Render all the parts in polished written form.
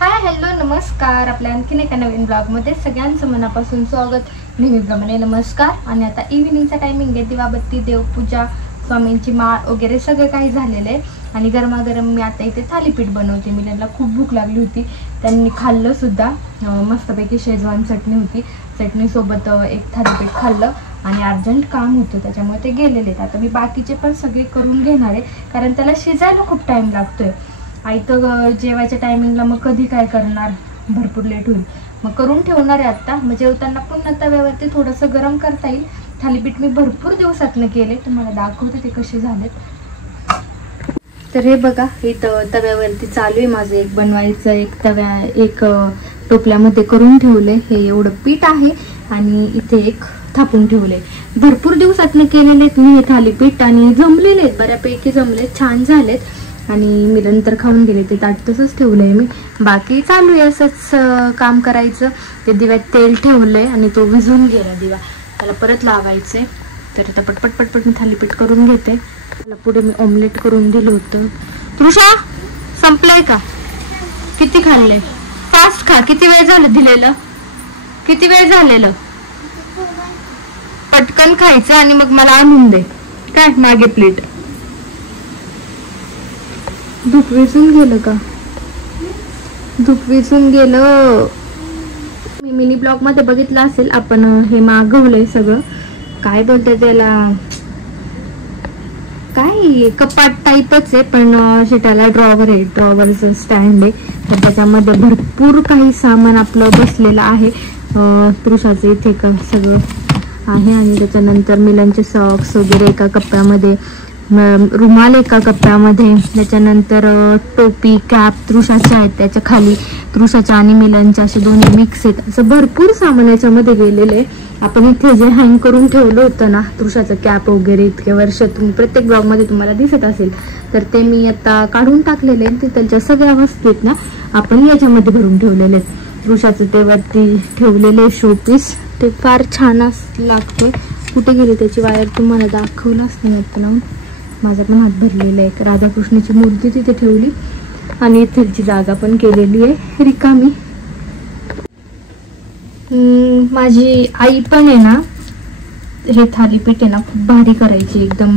Hi hello नमस्कार. आपल्या आणखीन एका नवीन ब्लॉगमध्ये सगळ्यांचं मनापासून स्वागत. नेहमीप्रमाणे नमस्कार. आणि आता इव्हिनिंगचा टायमिंग आहे. दिवाबत्ती, देवपूजा, स्वामींची माळ वगैरे सगळं काही झालेलं आहे. आणि गरमागरम मी आता इथे थालीपीठ बनवते. मिलांना खूप भूक लागली होती, त्यांनी खाल्लं सुद्धा. मस्तपैकी शेजवान चटणी होती, चटणीसोबत एक थालीपीठ खाल्लं. आणि अर्जंट काम होतं त्याच्यामुळे ते गेलेले. आता मी बाकीचे पण सगळे करून घेणार आहे, कारण त्याला शिजायला खूप टाईम लागतोय. आई तर जेवायच्या टायमिंगला मग कधी काय करणार, भरपूर लेट होईल. मग करून ठेवणार आहे आत्ता. मग जेवताना पुन्हा तव्यावरती थोडंसं गरम करता येईल. थालीपीठ मी भरपूर दिवसातनं केले, तुम्हाला दाखवते ते कसे झालेत. तर हे बघा, इथं तव्यावरती चालू आहे माझं एक बनवायचं. एक टोपल्यामध्ये करून ठेवले. हे एवढं पीठ आहे आणि इथे एक थापून ठेवले. भरपूर दिवसातनं केलेले आहेत मी हे थालीपीठ आणि जमलेले आहेत, बऱ्यापैकी जमलेत, छान झालेत. आणि मी नंतर खाऊन गेले. ते ताट तसंच ठेवलंय मी. बाकी चालू आहे असंच काम करायचं. ते दिव्यात तेल ठेवलंय आणि तो विझून गेला दिवा, त्याला परत लावायचंय. तर आता पटपट पटपट मी थालीपीठ करून घेते. त्याला पुढे मी ऑमलेट करून दिलं होतं. तृषा, संपलंय का? किती खाल्ले? फास्ट खा. किती वेळ झालं दिलेलं? किती वेळ झालेलं? पटकन खायचं आणि मग मला आणून दे काय मागे प्लेट. धूप विझून गेलं का? धूप विझून गेलं. मी मिनी ब्लॉग मध्ये बघितलं असेल, आपण हे मागवलंय सगळं. काय बोलते त्याला, काय कपाट टाईपच आहे, पण त्याला ड्रॉवर आहे, ड्रॉवरचं स्टँड आहे. तर त्याच्यामध्ये भरपूर काही सामान आपलं बसलेलं आहे. पुरुषाचं इथे का सगळं आहे. आणि त्याच्यानंतर मिलांचे सॉक्स वगैरे एका कप्प्यामध्ये, रुमाल एका कप्प्यामध्ये, त्याच्यानंतर टोपी, कॅप तृषाच्या आहेत, त्याच्या खाली तृषाच्या आणि मिलांच्या असे दोन्ही मिक्स आहेत. असं भरपूर सामान याच्यामध्ये गेलेलं आहे. आपण इथे जे हँग करून ठेवलं होतं ना तृषाचं कॅप वगैरे, इतके वर्ष प्रत्येक ब्लॉग मध्ये तुम्हाला दिसत असेल, तर ते मी आता काढून टाकलेले आहेत. त्याच्या सगळ्या वस्तू आहेत ना आपण याच्यामध्ये भरून ठेवलेले आहेत. तृषाचं ते वरती ठेवलेले शोपीस, ते फार छान लागतोय. कुठे गेली त्याची वायर तुम्हाला दाखवलंच नाही आपण. माझा पण हात भरलेला आहे. राधाकृष्णाची मूर्ती तिथे ठेवली आणि इथलची जागा पण केलेली आहे रिकामी. माझी आई पण आहे ना, हे थालीपीठ आहे ना खूप भारी करायची, एकदम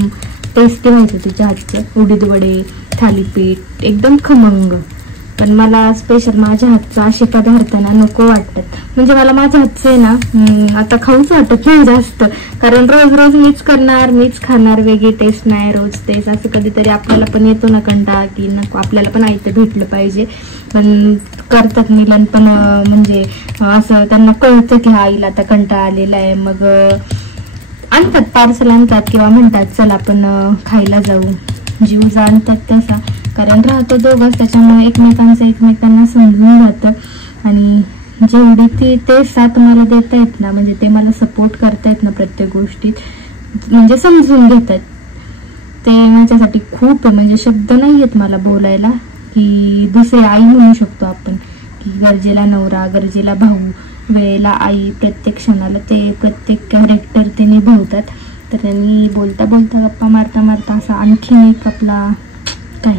टेस्टी व्हायचं तिच्या हातचं. उडीद वडे, थालीपीठ एकदम खमंग. पण मला स्पेशल माझ्या हातचं असे पदार्थ ना नको वाटतात. म्हणजे मला माझ्या हातचं आहे ना आता खाऊच वाटत नाही जास्त, कारण रोज रोज मीच करणार, मीच खाणार, वेगळी टेस्ट नाही रोज तेच. असं कधीतरी आपल्याला पण येतो ना कंटाळा, की नको आपल्याला पण आयतं भेटलं पाहिजे. पण करतात मिलन पण, म्हणजे असं त्यांना कळतं की आईला आता कंटाळा आलेला आहे, मग आणतात, पार्सल आणतात किंवा म्हणतात चल आपण खायला जाऊ. जीव जाणतात तसा, कारण राहतो दोघंच, त्याच्यामुळे एकमेकांना समजून जातं. आणि जेवढी ते साथ मला देता येत ना, म्हणजे ते मला सपोर्ट करतायत ना प्रत्येक गोष्टीत, म्हणजे समजून घेतात, ते माझ्यासाठी खूप आहे. म्हणजे शब्द नाही आहेत मला बोलायला, की दुसरी आई म्हणू शकतो आपण, की गरजेला नवरा, गरजेला भाऊ, वेळेला आई, प्रत्येक क्षणाला ते प्रत्येक कॅरेक्टर ते निभवतात. तर त्यांनी बोलता बोलता, गप्पा मारता मारता असा आणखीन एक आपला काय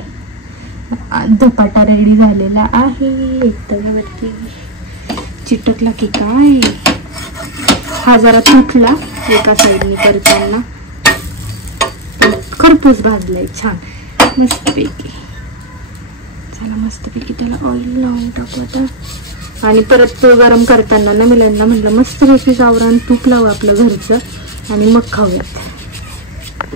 धपाटा रेडी झालेला आहे. तव्यावरती चिटकला की काय, हा जरा तुटला एका साईडनी करताना, खरपूस भाजलाय छान मस्तपैकी. चला मस्तपैकी त्याला ऑइल लावून टाकू आता. आणि परत तो गरम करताना ना मिलांना म्हटलं मस्तपैकी गावरान तूप लावू आपलं घरचं आणि मग खाऊयात.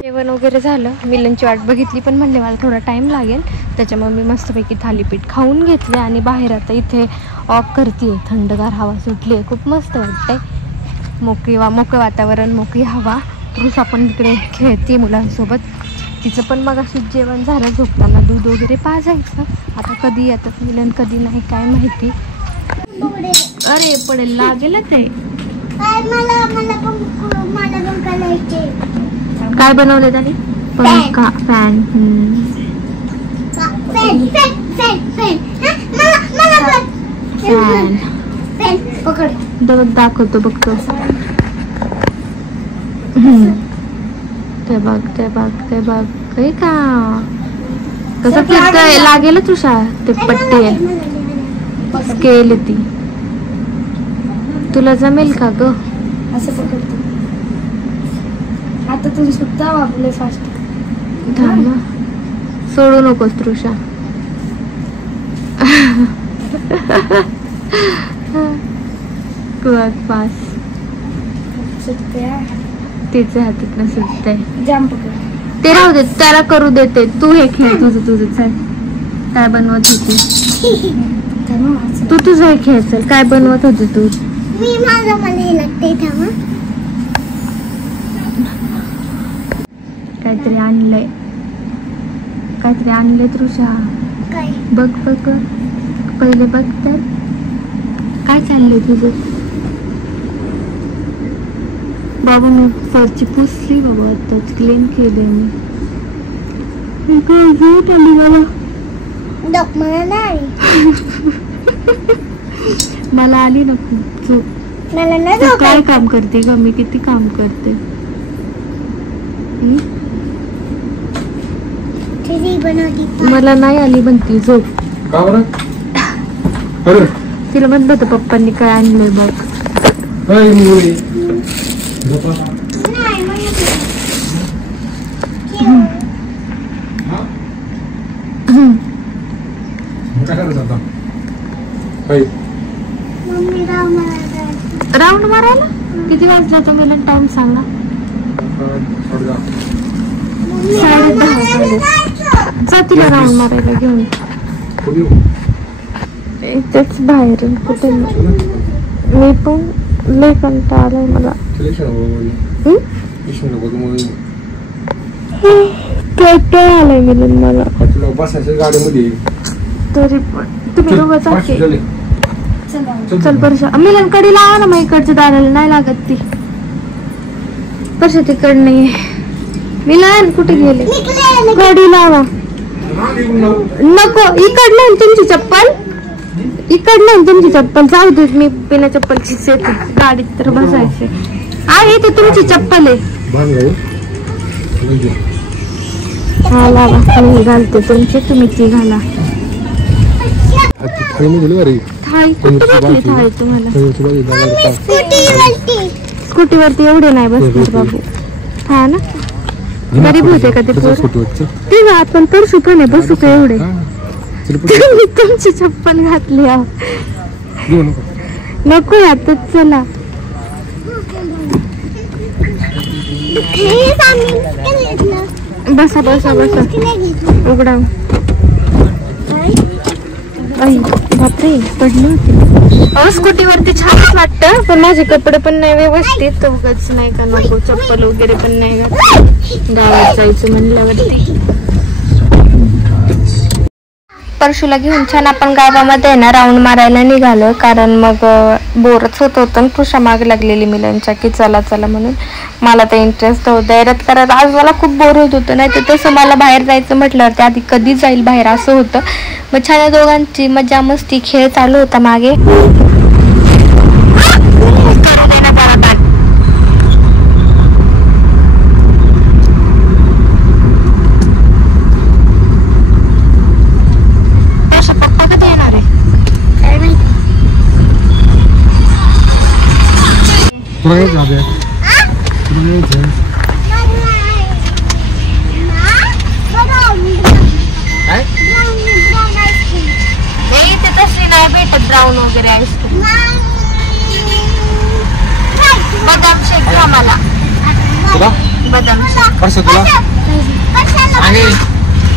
जेवण वगैरे झालं, मिलनची वाट बघितली, पण म्हणले मला थोडा टाइम लागेल, त्याच्यामुळे मी मस्तपैकी थालीपीठ खाऊन घेतले. आणि बाहेर आता इथे ऑफ करते, थंडगार हवा सुटली आहे, खूप मस्त वाटतंय. मोकळं वातावरण, मोकळी हवा. पुरुष आपण तिकडे खेळते मुलांसोबत. तिचं पण मग असं जेवण झालं, झोपताना दूध वगैरे पाजायचं. आता कधी येतात मिलन कधी नाही काय माहिती. अरे पडेल, लागेल ते. काय बनवलं त्याने? पंखा, फॅन. फॅन दाखवतो बघतो. ते बघ का कसं फिरतंय, लागेल तुषा ते पट्टी आहे. स्केल ती तुला जमेल का ग? असं पकडतो आता तुम्ही सुद्धा वापरले फास्ट. थांब सोडू नकोस तृषा. पास तिच्या हातात सुटतंय. जाम पकड ते राहू दे त्याला करू देते. तू हे खेळ तुझं तुझं चल. काय बनवत होती तू? तुझं हे खेळ चल. काय बनवत होती तू? मी माझं मला हे लागते. थांबा काहीतरी आणलंय. काहीतरी आणलंय तृषा. काय? बघ बघ पहिले बघ तर काय चाललंय तुझं. बाबा मी फरची पुसली बाबा आताच क्लीन केले मी. झोप आली मला. मला नाही. मला आली ना खूप झोप. मला नाही तू काय काम करते ग? मी किती काम करते. मला नाही आली म्हणती झोप. तिला म्हणलं होतं पप्पांनी काय आणलंय बघ. राऊंड मारायला किती वाजला तुम्ही टाइम सांगा. 10:30 जा तिला राऊंड मारायला घेऊन. इथेच बाहेर कुठे मी पण लय कंटाळा आलाय मला. कंटाळा आलाय मिलन मला. तरी पण तुम्ही दोघं चालते. चल परशा मिलन कडी लावा ना. मग इकडच्या दाराला नाही लागत ती. परशा तिकड नाहीये. मिलन कुठे गेले? कडी लावा. नको इकडलं तुमची चप्पल. इकडलं तुमची चप्पल. जाऊ देत मी बिना चप्पलचीच येते. गाडीत तर बसायचे आहे. ते तुमची चप्पल आहे. हा लावा. मी घालते तुमची. तुम्ही ती घाला. थाळी कुठे भेटली थाळी तुम्हाला? स्कूटीवरती एवढे नाही बसणार बाबू. हा ना गरीब होते का ते पोर. आपण परसू पण आहे बसू का एवढे. तुम्ही तुमची चप्पल घातली. नको आता चला. बसा बसा बसा. उघडा. बापरे पडली होती. स्कूटीवरती छानच वाटतं पण माझे कपडे पण नाही व्यवस्थित. उगाच नाही का नको. चप्पल वगैरे पण नाही घातली. गावात जायचं म्हणल्यावरती. परशूला घेऊन छान आपण गावामध्ये ना राऊंड मारायला निघालो. कारण मग बोरच होत होतं. कृषा माग लागलेली मिलनच्या की चला चला म्हणून. मला तर इंटरेस्ट होतं कारण आज मला खूप बोर होत होतं. नाही तर तसं मला बाहेर जायचं म्हटल्यावरती आधी कधी जाईल बाहेर असं होतं. मग छान दोघांची मजा मस्ती खेळ चालू होता मागे. ब्राऊन वगैरे आईस्क्रीम. बदाम शेक घ्या मला. बदाम शेक.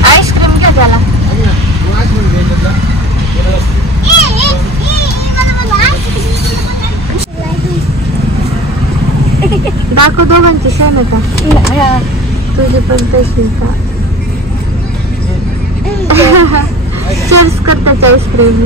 आईस्क्रीम घ्या त्याला. दाखव दोघांची सेम आहे का? तुझी पण तशी का? चर्च करतात आईस्क्रीम.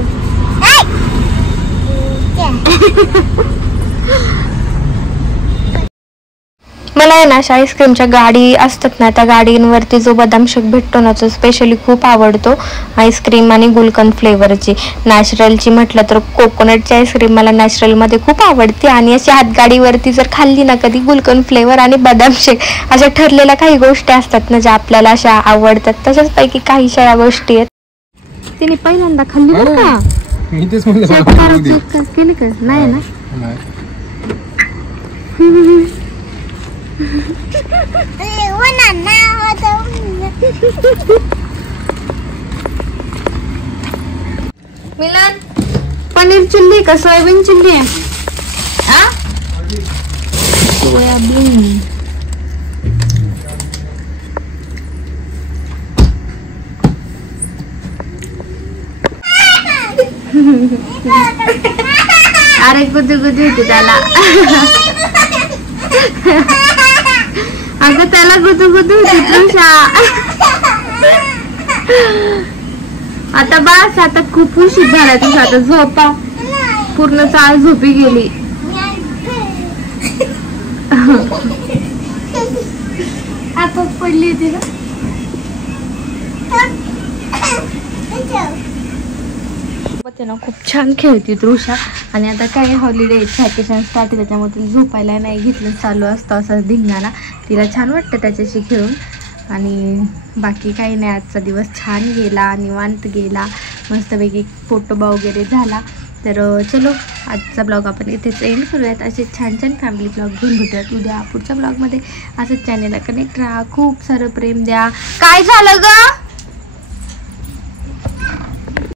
मला आहे ना अशा आईस्क्रीमच्या गाडी असतात ना त्या गाडींवरती जो बदाम शेक भेटतो ना तो स्पेशली खूप आवडतो. आईस्क्रीम आणि गुलकंद फ्लेवरची. नॅचरलची म्हटलं तर कोकोनटची आईस्क्रीम मला नॅचरलमध्ये खूप आवडते. आणि अशी हातगाडीवरती जर खाल्ली ना कधी गुलकंद फ्लेवर आणि बदाम शेक अशा ठरलेल्या काही गोष्टी असतात ना ज्या आपल्याला अशा आवडतात. तशाच पैकी काही गोष्टी आहेत. तिने पहिल्यांदा खाल्ली बरं का. मी तेच म्हणलं चेक मला करा बघू दे. चेक कर केली का नाही ना नाही. मिलन पनीर चिल्ली का सोयाबीन चिल्ली आहे सोयाबीन अरे गुदू गुदू होती त्याला अगं त्याला गुदू गुदू होती तृषा आता बस आता खूप उशीर झाला तुझा आता झोपा पूर्ण चाळ झोपी गेली आताच पडली होती ना खूप छान खेळती तृषा आणि आता काय हॉलिडे व्हॅकेशन स्टार्ट आहे त्याच्यामुळे तिला झोपायला नाही घेतलं चालू असतं असं धिंगाणा तिला छान वाटतं त्याच्याशी खेळून आणि बाकी काही नाही आजचा दिवस छान गेला निवांत गेला मस्तपैकी फोटोबा वगैरे झाला तर चलो आजचा ब्लॉग आपण इथेच एंड करूयात असे छान छान फॅमिली ब्लॉग घेऊन भेटूयात उद्या पुढच्या ब्लॉगमध्ये असंच चॅनेलला कनेक्ट राहा खूप सारं प्रेम द्या काय झालं ग